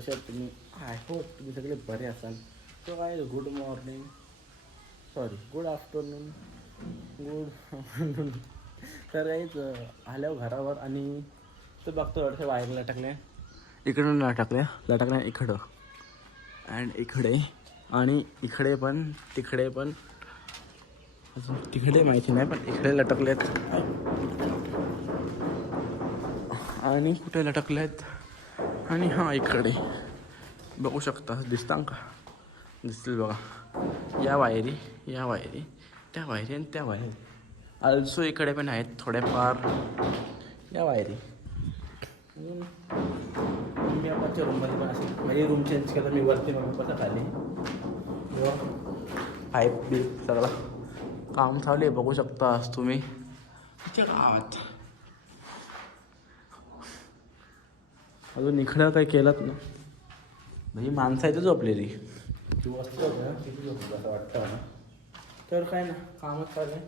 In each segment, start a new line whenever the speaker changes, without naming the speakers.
कसे आहात तुम्ही आय होप तुम्ही सगळे बरे असाल. So I good morning sorry good afternoon good तर काहीच आल्यावर घरावर आणि ते बघतो अडथे वायर लटकले. इकडून लटकले लटकल्या इकडं. अँड इकडे आणि इकडे पण तिकडे पण. अजून तिकडे माहिती नाही पण इकडे लटकलेत. आणि कुठे लटकलेत? आणि हां इकडे. बघू शकता दिसतां का? दिसतील बघा. या वायरी या वायरी त्या वायरी आणि त्या वायरी. अल्सो इकडे पण आहेत थोड्याफार. या वायरी. मी आपणच्या रूममध्ये पण असेल. माझी रूम चेंज केला मी वरती मग कसं खाली. पाईप बीप सगळं. काम चालू आहे बघू शकता तुम्ही. गावात. अजून इकडं काही केलंच ना? म्हणजे माणसं आहे तर झोपलेली. ती वस्तू होती ना किती झोपली असं वाटतं मला तर काय ना कामच चालू आहे.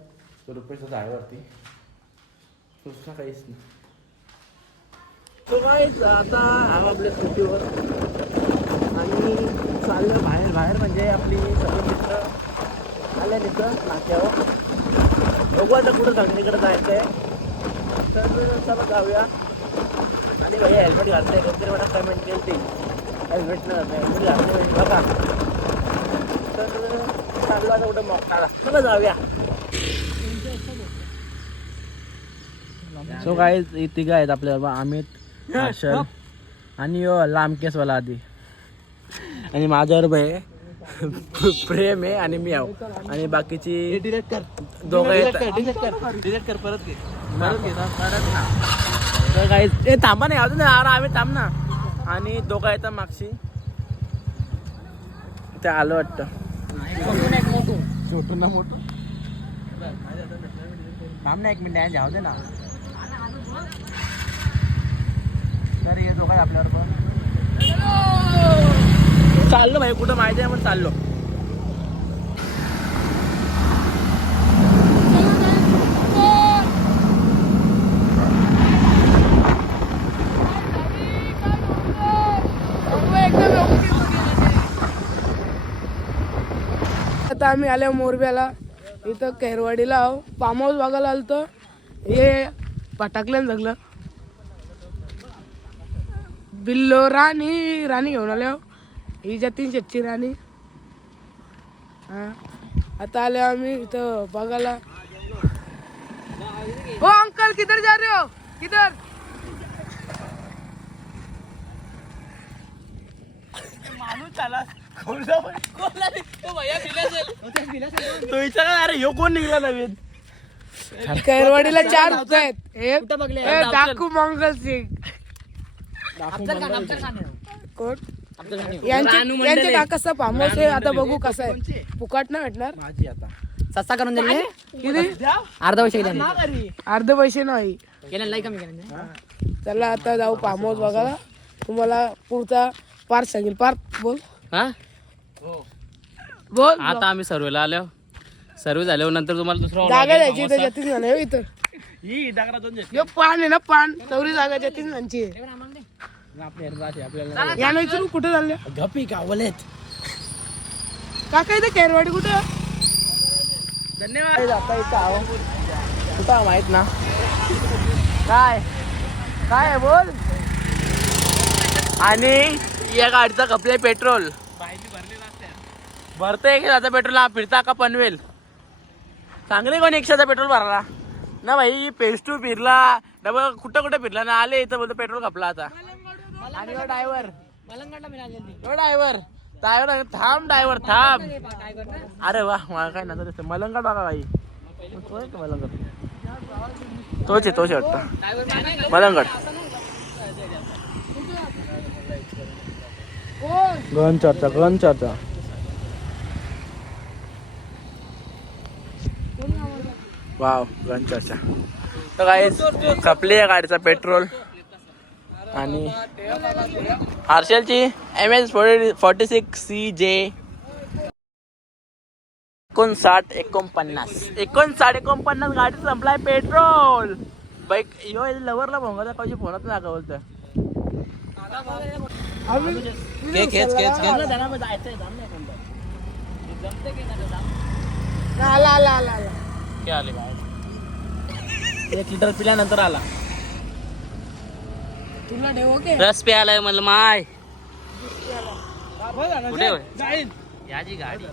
सो रुपयाचं दुसरं काहीच नाही. तो काय आता आलो आपल्या स्कूटीवर आणि चाललं बाहेर बाहेर म्हणजे आपली सर्व मित्र आल्या तिथं नाक्यावर बघू आता कुठं चांगलीकडे जायचं आहे तर चला जाऊया. आणि भैया हेल्मेट घालते कोणतरी मला पेमेंट केली ती हेल्मेट न हेल्मेट घालते म्हणजे बघा. तर चाललो आता कुठं मोकाला चला जाऊया. सो काय तिघं आहेत आपल्याबरोबर अमित हर्षल आणि यो लांब केसवाला आधी. आणि माझ्याबरोबर आहे प्रेम आहे आणि मी आहो आणि बाकीची डिलेट कर. दोघं कर परत घे. परत घे परत ना तर काही ते थांबा नाही अजून अरे आम्ही थांब ना आणि दोघं आहेत मागशी ते आलं वाटतं. छोटू ना मोठं. थांब ना एक मिनिट जाऊ दे ना. तर हे दोघं आहे आपल्याबरोबर. चाललो भाई कुठं माहिती आहे पण चाललो.
आता आम्ही आलो मोरब्याला. इथं कैरवाडीला आहो. फार्म हाऊस बघायला तर हे पटाकल्यान जगलं. बिल्लो राणी राणी घेऊन आलो हो. हिच्या तीनशेची राणी. हा. आता आले आम्ही इथं बघायला. हो अंकल किधर जा रहे हो? किधर?
तो विचार अरे ह्यो कोण निघाला नवीन
कैरवाडीला चार होत आहेत एक हे डाकू मंगल सिंग कोण? यांचे आहे. आता बघू कसं आहे. फुकाट नाही भेटणार?
माझी आता.
सस्ता करून दिले.
किती?
अर्धा पैसे
अर्ध पैसे नाही.
केले लई कमी केले
चला आता जाऊ फार्म हाऊस बघायला. तुम्हाला पुढचा पार्क सांगेल. पार्क बोल.
हा?
बोल
आता आम्ही सर्वेला आलो सर्वे झाल्यावर नंतर तुम्हाला दुसरा
जागा द्यायची इथं जतीन म्हणे हो इथं.
ही दोन
यो पान आहे ना पान. चौरी जागा जतीन.
आपल्याला
या नाही तू कुठे चालले
गपी कावलेत
काका इथं कैरवाडी कुठं?
धन्यवाद. आता इथं आहो. कुठं आहो माहीत ना? काय? काय आहे बोल? आणि या गाडीचा कपले पेट्रोल. भरते की आता पेट्रोल हा फिरता का पनवेल? चांगले कोणी एकशेचा पेट्रोल भरला ना भाई पेस्टू फिरला. डबल कुठं कुठं फिरला? ना आले इथं बोलतो पेट्रोल कपला आता. आणि ड्रायव्हर ड्रायव्हर ड्रायव्हर थांब ड्रायव्हर थांब. अरे वा मला काय नजर दिसतं मलंगड बघा बाई तो आहे का मलंगड? तोच आहे तोच आहे वाटतं. मलंगड. गन चर्चा गन चर्चा वाव तर काय खपली आहे गाडीचा पेट्रोल आणि हर्षलची M S forty six C J एकोणसाठ एकोणपन्नास एकोणसाठ एकोणपन्नास गाडी संपलाय पेट्रोल बाईक यो लवरला भोंगा पाहिजे फोनात
खेच.
आला आला आला आला
काय आले एक लिटर पिल्यानंतर आला.
तुला ठेव ओके?
रस प्यायलाय म्हणलं माय. कुठे होय? याची गाडी.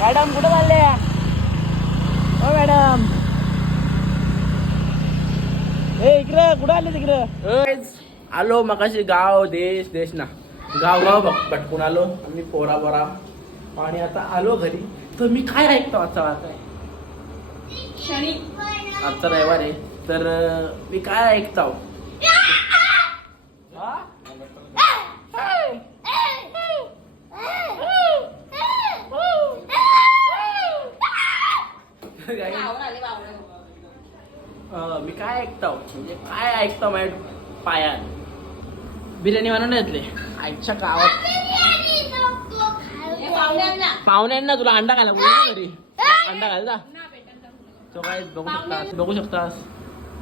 मॅडम कुठं चालले? हो मॅडम. ए इकडे कुठं आले तिकडे? आलो मगाशी गाव देश देश ना. गाव गाव भट- भटकून आलो. आम्ही पोरा पोरा आणि आता आलो घरी तर मी काय ऐकतो आजचा वार्ता आजचा रविवार आहे तर मी काय ऐकतो? मी काय ऐकतो? म्हणजे काय ऐकतो माझ्या पायात? बिर्याणी बनवून येतले आईच्या गावात. पाहुण्यांना तुला अंडा घाला घरी. अंडा घाल जा. तो काय बघू शकतास बघू शकतास.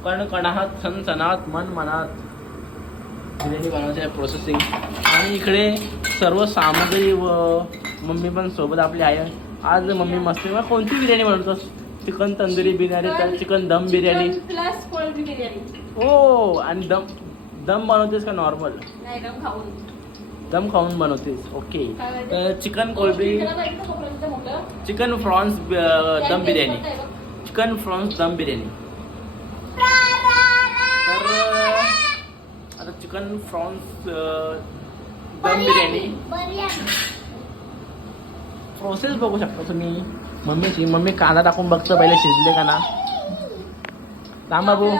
कण कणाहात सण सणात मन मनात. बिर्याणी बनवायची प्रोसेसिंग आणि इकडे सर्व सामग्री व मम्मी पण सोबत आपली आहे. आज मम्मी मस्त मग कोणती बिर्याणी बनवतोस? चिकन तंदुरी बिर्याणी तर चिकन दम बिर्याणी.
प्लस बिर्याणी.
हो आणि दम दम बनवतेस का नॉर्मल
नाही दम खाऊन
बनवतेस. ओके तर चिकन
मोठं?
Chicken prawns dum biryani. Chicken Fronx dum biryani. तर आता chicken prawns dum biryani. Process बघू शकता तुम्ही. मम्मीची मम्मी कांदा टाकून बघतो पहिले शिजले का ना थांब बाबू.
हे.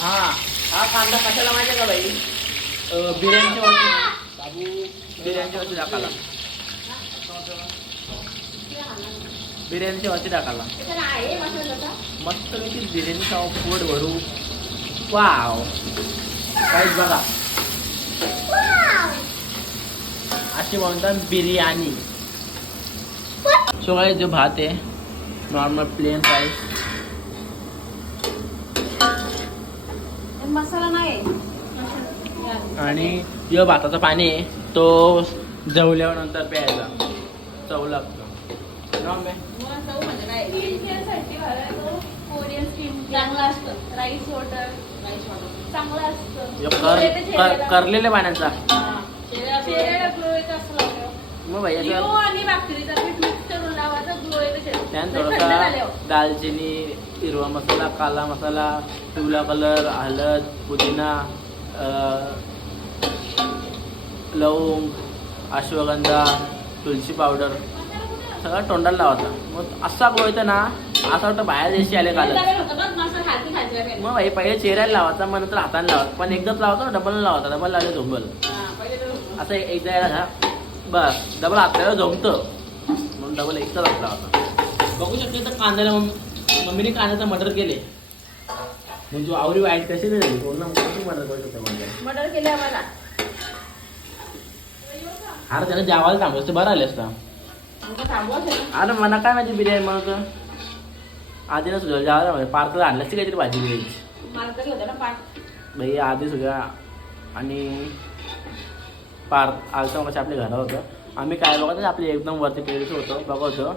हा कांदा कशाला माहिती का बाई? बिर्याणीच्या बाबू बिर्याणीच्या वरती टाकाला बिर्याणीच्या वरती टाकाला. मस्त पैकी बिर्याणीचा पोट भरू. वाव. काहीच बघा. अशी म्हणतात बिर्याणी. सो काही जो भात आहे नॉर्मल प्लेन राईस
मसाला नाही.
आणि जो भाताचं पाणी आहे तो जवल्यावर नंतर प्यायचा चव लागतं
म्हणजे काय? चांगलं असतं. राईस वॉटर राईस वॉटर चांगलं असतं.
जो
Glow येतं
कर
चेहऱ्याला.
कर- करलेल्या पाण्याचा मग थोडासा. दालचिनी हिरवा मसाला काला मसाला पिवळा कलर हळद पुदिना लवंग अश्वगंधा तुळशी पावडर सगळं तोंडाला लावायचा मग असा ग्लो ना असं वाटतं बाहेर देशी आले कालच मग भाई पहिले चेहऱ्याला लावायचा मग नंतर हाताने लावायचा. पण एकदाच लावतो डबल लावायचा डबल लावले झोंबल. असं एकदा यायला बस डबल आपल्याला जमतं म्हणून डबल एकदाच हात लावता बघू शकते तर कांद्याला मम्मीने कांद्याचं मटर केले म्हणजे आवरी वाईट कशी नाही झाली? पूर्ण मटर करू शकतो म्हणजे
मर्डर केले आम्हाला.
अरे त्याला जेवायला थांबलं असतं बरं आले असतं. अरे मला काय माहिती बिर्याणी मग? आधी ना सुद्धा जेवायला म्हणजे पार्कला आणल्याची काहीतरी भाजी बिर्याणी. भाई आधी सगळ्या आणि पार्क आलता मग आपल्या घरात होतं. आम्ही काय बघत आपली एकदम वरती टेरेस होतं बघत होतं.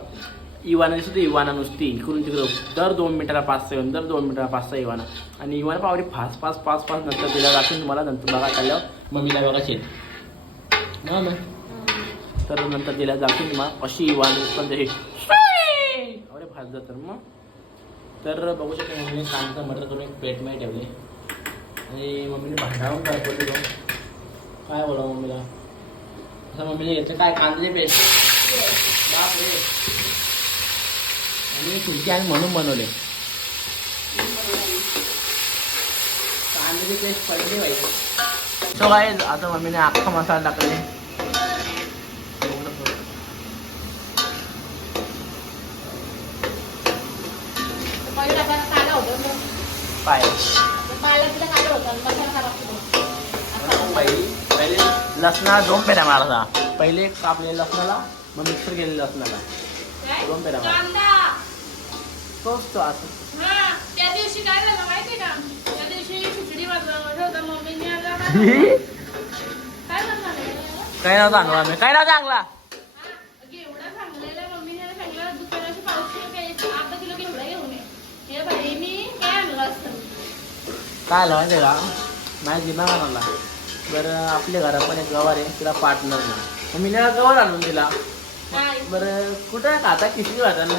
इवाना दिसतो इवाना नुसती. इकडून तिकडं. दर दोन मिनिटाला पाच सेवन दर दोन मिनिटाला पाच सहा इवाना. आणि इवाना पावरी फास फास्ट फास फास नंतर तिला जातील तुम्हाला नंतर बघा चालल्यावर मम्मीला बघा शेत ना मग? तर नंतर दिल्या जातील मग अशी इवाना पण ते अरे फास जातात मग. तर बघू शकता मम्मीने सांगता मटर करून एक प्लेटमध्ये ठेवली. आणि मम्मीने भांडावून काय काय बोला मम्मीला? असं मम्मीने घेतलं. काय कांद्याचे पेस्ट बापरे. आणि तुझी आम्ही म्हणून बनवले. कांद्याची पेस्ट पडली पाहिजे. काय आता मम्मीने अख्खा मसाला टाकले. पाय. पहिले पहिले लसणा दोन पेऱ्या मारायचा. पहिले कापले लसणाला मग मिक्सर केले लसणाला.
काय?
दोन पेऱ्या मार तोच तो असं
हा त्या दिवशी काय झालं माहिती का? त्या दिवशी काय म्हणणार आहे?
काय नाव चांगला मी काय नाव चांगला?
हा, घेवडा सांगलेला मम्मीने सांगितलं घ्यायची अर्धा किलो घेवडा घेऊन ये. हे काय आणलं असतं?
काय आलं माहिती का? नाही दिला मला बरं आपल्या घरात पण एक गवार आहे तिला पार्टनर नाही. मग मी तिला गवार आणून दिला. बरं कुठं खाता किती
करा करतं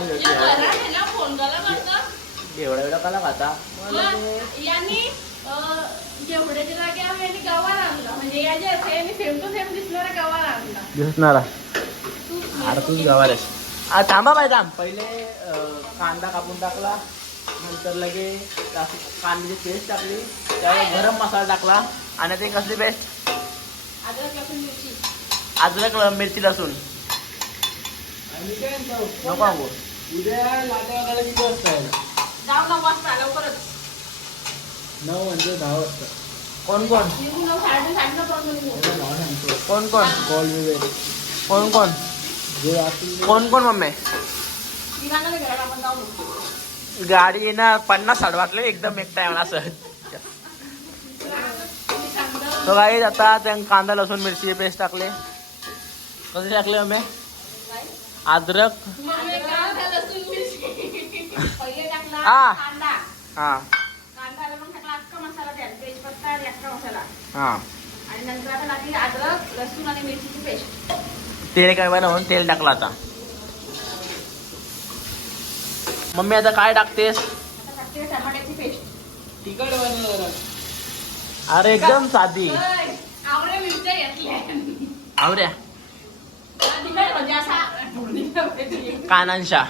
एवढा कला खाता?
मग यांनी अं, घेवड्याच्या जागेवर यांनी गवार आणला. म्हणजे याच्या यांनी सेम टू सेम दिसणारा गवार आणला.
दिसणारा?
तू
अरे तूच गवार आहेस. आ, थांबा बाय थांब. पहिले कांदा कापून टाकला. नंतर लगे कांद्याची पेस्ट टाकली त्यावर गरम मसाला टाकला. आणि ते कसली पेस्ट
अद्रक लसूण मिरची.
अद्रक मिरची लसूण. नको सांगू.
उद्या नाट्याला किती वाजता आहे?
जाऊ नऊ वाजता लवकरच.
नऊ म्हणजे दहा वाजता.
कोण कोण?
निघून नऊ साडे साडे पर्यंत निघू
नाव सांगतो
कोण कोण?
कॉल वगैरे.
कोण कोण?
जे असतील ते.
कोण कोण मम्मी?
निघालं नाही घरात आपण जाऊ नको.
गाडी येणार पन्नास साठ वाटले एकदम एक टाइम असं तो काही आता त्या कांदा लसूण मिरची पेस्ट टाकले. कसे टाकले मम्मी? अद्रक. हा
कांदा. आला मग टाकला अख्खा मसाला त्यात तेजपत्ता आणि अख्खा मसाला.
हा.
आणि नंतर आता टाकली अद्रक लसूण आणि मिरचीची पेस्ट.
तेल काय बनवून तेल टाकलं आता. मम्मी आता काय टाकतेस?
आता टाकते टमाट्याची पेस्ट.
तिखट बनव जरा.
अरे एकदम साधी.
आवडे
Kanan siya.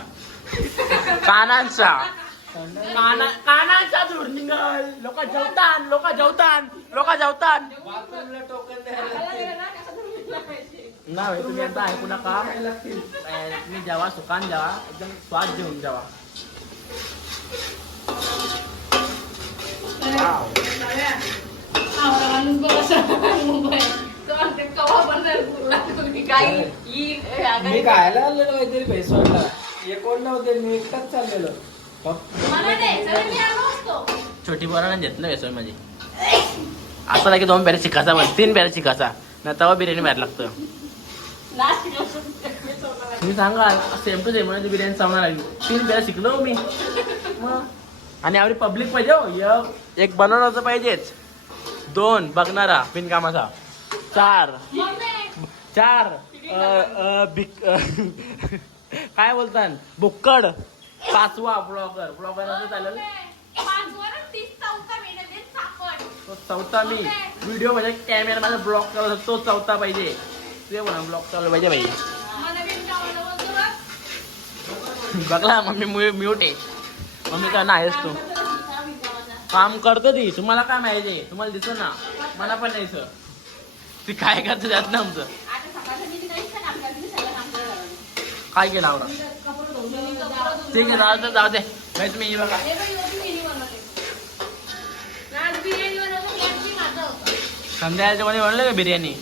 Kanan siya. Kanan, kanan
siya dulu ninggal.
Loka jautan, loka jautan, loka jautan. Nah, itu yang tayo kuna. Eh, ini Jawa sukan
Jawa, itu swajung Jawa. Wow. Ah, orang lu. पुरला
मी खायला आलेलो काहीतरी भेसवडला एक कोण नव्हते मी एकटाच चाललेलो.
मी आलो
छोटी पोरांना देत ना व्यसन माझी असं नाही की दोन पेऱ्या शिकायचा पण तीन पेऱ्या शिकायचा. ना तवा बिर्याणी बाहेर लागतं. तुम्ही सांगा सेम टू सेम म्हणजे बिर्याणी चावणार लागली तीन पेऱ्या शिकलो मी. मग? आणि आवडी पब्लिक पाहिजे हो. एक- एक बनवणारचं पाहिजेच. दोन बघणारा बिनकामाचा. चार.
नाही
चार अ, अ, भिक अ, काय बोलतात बुक्कड. पाचवा ब्लॉगर. ब्लॉगर असं चालेल तो चौथा मी. व्हिडिओ म्हणजे कॅमेरा माझा ब्लॉक असतो, तो चौथा पाहिजे. ते म्हणा ब्लॉक चालू पाहिजे भाई. बघला मम्मी म्यूट आहे. मम्मी काय नाहीस तू.
करतो. काम
करतो ती. तुम्हाला काय माहिती तुम्हाला दिसत ना? मला पण नाही सर ती काय करते त्यात ना आमचं?
नाही.
काय केलं आवडा. ठीक आहे जाऊ दे जाऊ दे. काहीच मी बघा.
हे.
संध्याकाळच्या मध्ये म्हणलं का बिर्याणी.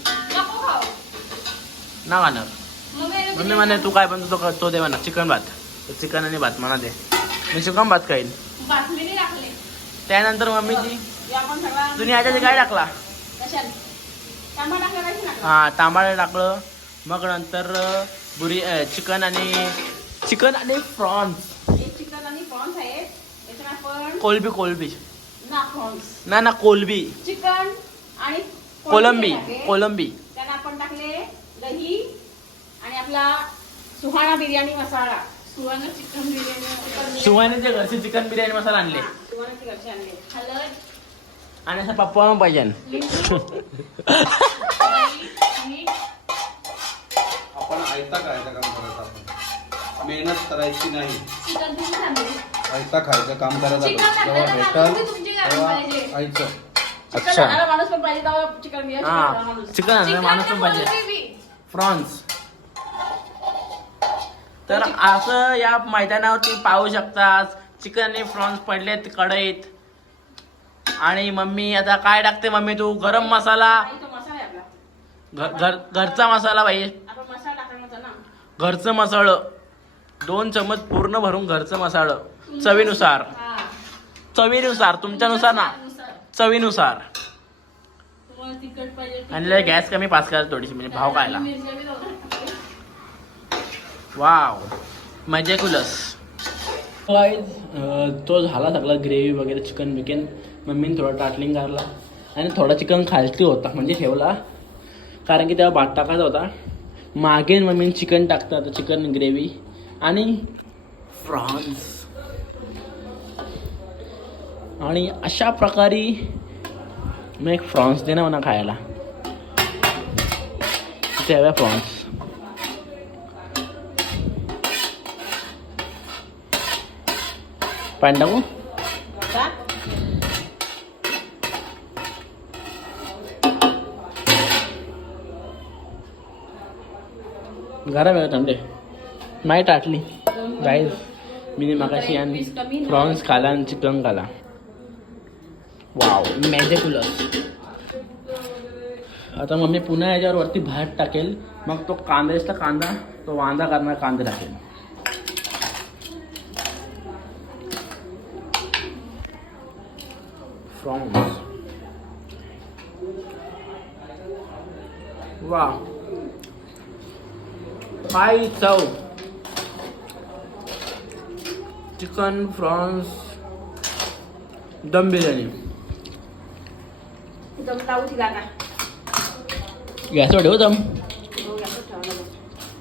ना खाणार.
मग मी
मम्मी म्हणे तू काय पण तो तो दे म्हणा चिकन भात. चिकन आणि भात म्हणा दे. मी चिकन भात
टाकले.
त्यानंतर मम्मीची तुम्ही याच्यात काय टाकला? हा तांबाडे टाकलं मग नंतर बुरी चिकन आणि चिकन आणि प्रॉन्स.
चिकन आणि प्रॉन्स आपण
कोलबी कोलबी.
ना
ना कोलबी.
चिकन आणि
कोलंबी. कोलंबी
त्याला आपण टाकले दही आणि आपला सुहाणा बिर्याणी मसाला. सुहाणा चिकन बिर्याणी
शिवानीच्या घरची चिकन बिर्याणी मसाला आणले.
घरचे आणले. हळद
आणि असं पप्पा पण पाहिजे
आपण आयता खायचं काम करायचं आपण मेहनत करायची नाही आयता खायचं काम करायचं जेव्हा भेटल तेव्हा. खायचं
अच्छा. हा. चिकन माणूस पण पाहिजे. प्रॉन्स तर असं या मैदानावरती पाहू शकतात चिकन आणि प्रॉन्स पडलेत कढईत. आणि मम्मी आता काय टाकते मम्मी तू? गरम मसाला.
आणि तो मसाला आहे आपला.
घर घर घरचा मसाला भाई
आपण मसाला टाकणार होता ना.
घरचं मसाळ. दोन चमच पूर्ण भरून घरचं मसाळ. चवीनुसार.
हा.
चवीनुसार तुमच्यानुसार ना?
नुसार.
चवीनुसार. आणि गॅस कमी पास करा थोडीशी म्हणजे भाव कायला. वाव. मजेकुलस. तो झाला सगळा ग्रेव्ही वगैरे चिकन बिकन मम्मीने थोडा टाटलिंग घातला आणि थोडा चिकन खालती होता म्हणजे ठेवला. कारण की तेव्हा भात टाकायचा होता. मागे मम्मीने चिकन टाकतं आता चिकन ग्रेव्ही आणि फ्रान्स. आणि अशा प्रकारे मी एक फ्रॉन्स दे ना म्हणा खायला. इथे हव्या फ्रॉन्स. पाणी टाकू? गरम आहे थंडे नाही टाटली. गाईज मी मागाशी आणि प्रॉन्स खाला आणि चिकन खाला. वाव मॅजिकुलस आता मम्मी पुन्हा याच्यावर वरती भात टाकेल. मग तो कांदा कांदा तो वांदा करणार कांदा टाकेल. फ्रॉन्स वा काय चव चिकन फ्रॉन्स दम बिर्याणी गॅसवर ठेवू दम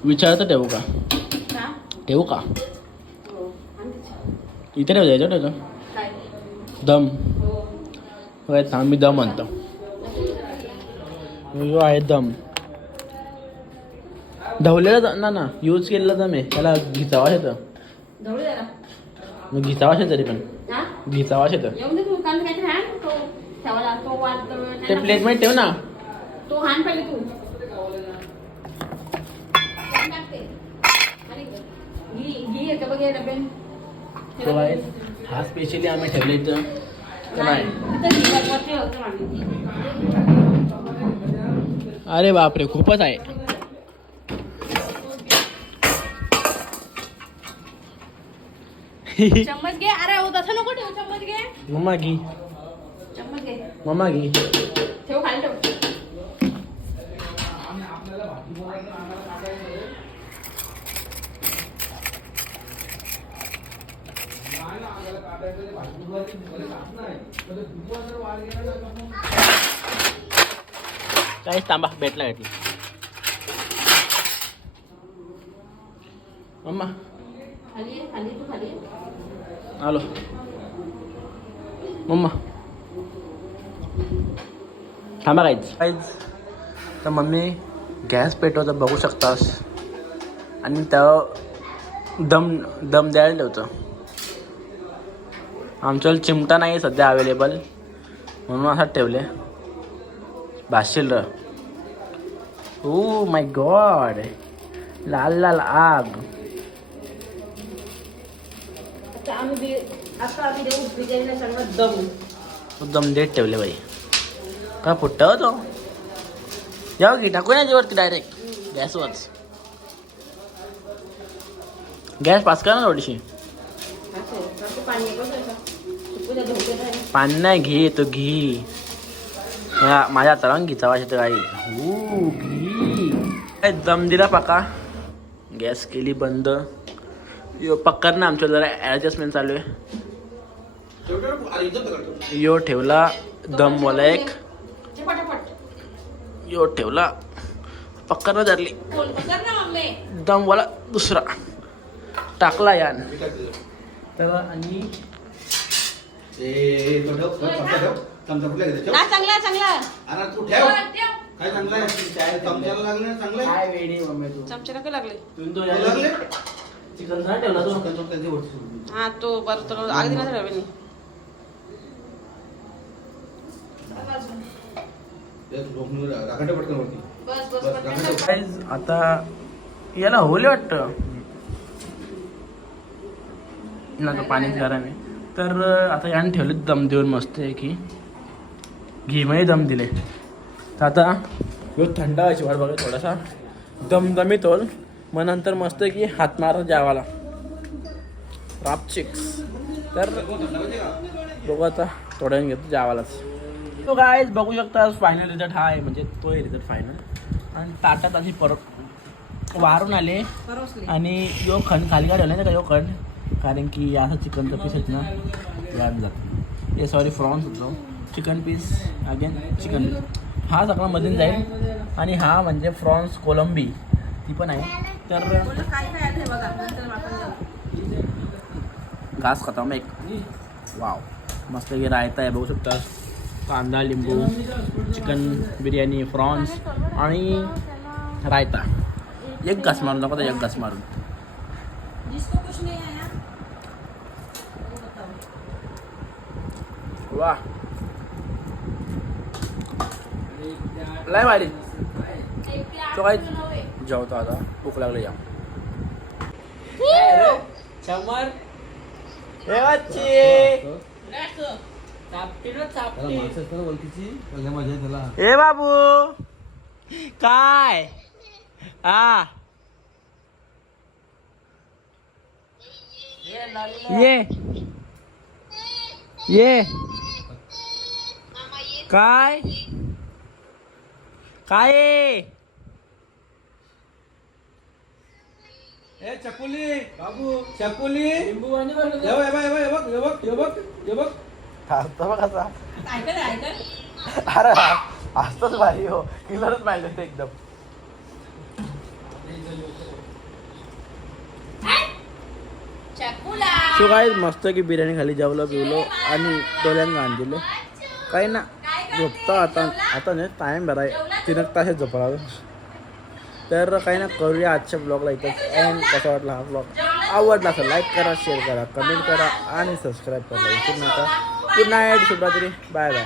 विचारतं ठेवू का ठेवू का इथे ठेवू याच्यावर ठेवतो दम काय थांब मी दम म्हणतो यो आहे दम धवलेला द- ना ना यूज केलेला दम आहे त्याला घिचावाच येतं
ढवळी जरा.
मग घिचावाच येतं तरी पण.
हा?
घिचावाच येतं
येऊन दे तू कांदा काहीतरी हाण. तो. ते
प्लेटमध्ये ठेव ना.
तो हाण पहिले तू. येतं
आहे. हा स्पेशली आम्ही ठेवले इथं.
नाही मागे.
अरे बापरे खूपच आहे.
चम्मच घे. अरे हो तसं नको ठेव चम्मच घे.
मम्मा घी.
चम्मच घे.
मम्मा घी.
ठेव खाली ठेव.
काहीच तांबा भेटला भेटला मम्मा.
खाली खाली तू खाली ये.
आलो. मम्मा. थांबा काहीच काहीच तर मम्मी गॅस पेटवतं बघू शकतास. आणि त्या दम दम द्यायला ठेवतं आमच्याकडे चिमटा नाही आहे सध्या अवेलेबल म्हणून असं ठेवले. भाशील र. ओ माय गॉड लाल लाल आग.
आता आम्ही बी- आता आम्ही देऊ बिर्याणीला सर्वात दम.
एकदम देत ठेवले बाई. का फुट्ट होतो जाऊ की टाकू ना वरती डायरेक्ट गॅसवरच गॅस पास करा ना थोडीशी.
पाणी नाही.
घी येतो घी. माझ्या हाताला घीचा वास येतो काही ऊ घी. काय दम दिला पाका? गॅस केली बंद. यो पक्कर ना आमच्या जरा ॲडजस्टमेंट चालू आहे. यो ठेवला दमवाला एक. यो ठेवला. पक्कर धरली.
ना मम्मी
दमवाला दुसरा. टाकला यान? तर आणि
चांगला चांगला
अरे तू ठेव.
वर ठेव.
काय चांगलं आहे? चमच्याला लागलं. तुला
चिकन नाही ठेवला तो.
हा तो बरं तो अगदी नाही.
Guys, आता याला होले वाटतं. ना तो पाणीच गरम आहे तर आता याने ठेवले दम देऊन मस्त आहे की घीमध्ये दम दिले. तर आता थंड व्हायची वाट बघा थोडासा. दमदमीत होल मग नंतर मस्त आहे की हात मारा जावाला. रापचिक्स तर बघू आता थोड्या घेतो जावालाच. तो काय बघू शकता फायनल रिझल्ट हा आहे म्हणजे तो आहे रिझल्ट फायनल आणि ताटात अशी परत वारून आले. आणि यो खंड खाली काढवलं नाही का यो खंड? कारण की असं चिकनचं पीस आहेत ना याद जात. हे सॉरी फ्रॉन्स होतो. Chicken piece again chicken piece हा सगळा मधून जाईल. आणि हा म्हणजे फ्रॉन्स कोलंबी. ती पण आहे. तर घास खाता मैं एक. वाव. मस्त की रायता आहे बघू शकता. कांदा लिंबू चिकन बिर्याणी प्रॉन्स आणि रायता. एक घास मारून दाखवता एक घास मारून. वा लय भारी. तो काय जेवतो आता भूक लागली या हे ए बाबू. काय? हा. ये. ये. काय? काय?
ए चकुली बाबू चकुली. लिंबू बघ हे बघ हे बघ हे बघ बघ बघ.
हसतो बघ कसा अरे हसतोच भारी हो. किलरच पाहिजे एकदम.
चकुला.
सो काय मस्त की बिर्याणी खाली जेवलो बिवलो आणि डोल्यांना आणलेलो काही ना झोपता आता आता नाही टाईम आहे तीन तासच झोपला तर काही ना करूया आजच्या ब्लॉगला इथं. अँड कसा वाटला हा ब्लॉग आवडला असेल लाईक करा शेअर करा कमेंट करा आणि सबस्क्राईब करा. इथे नका. गुड नाईट शुभरात्री. Bye bye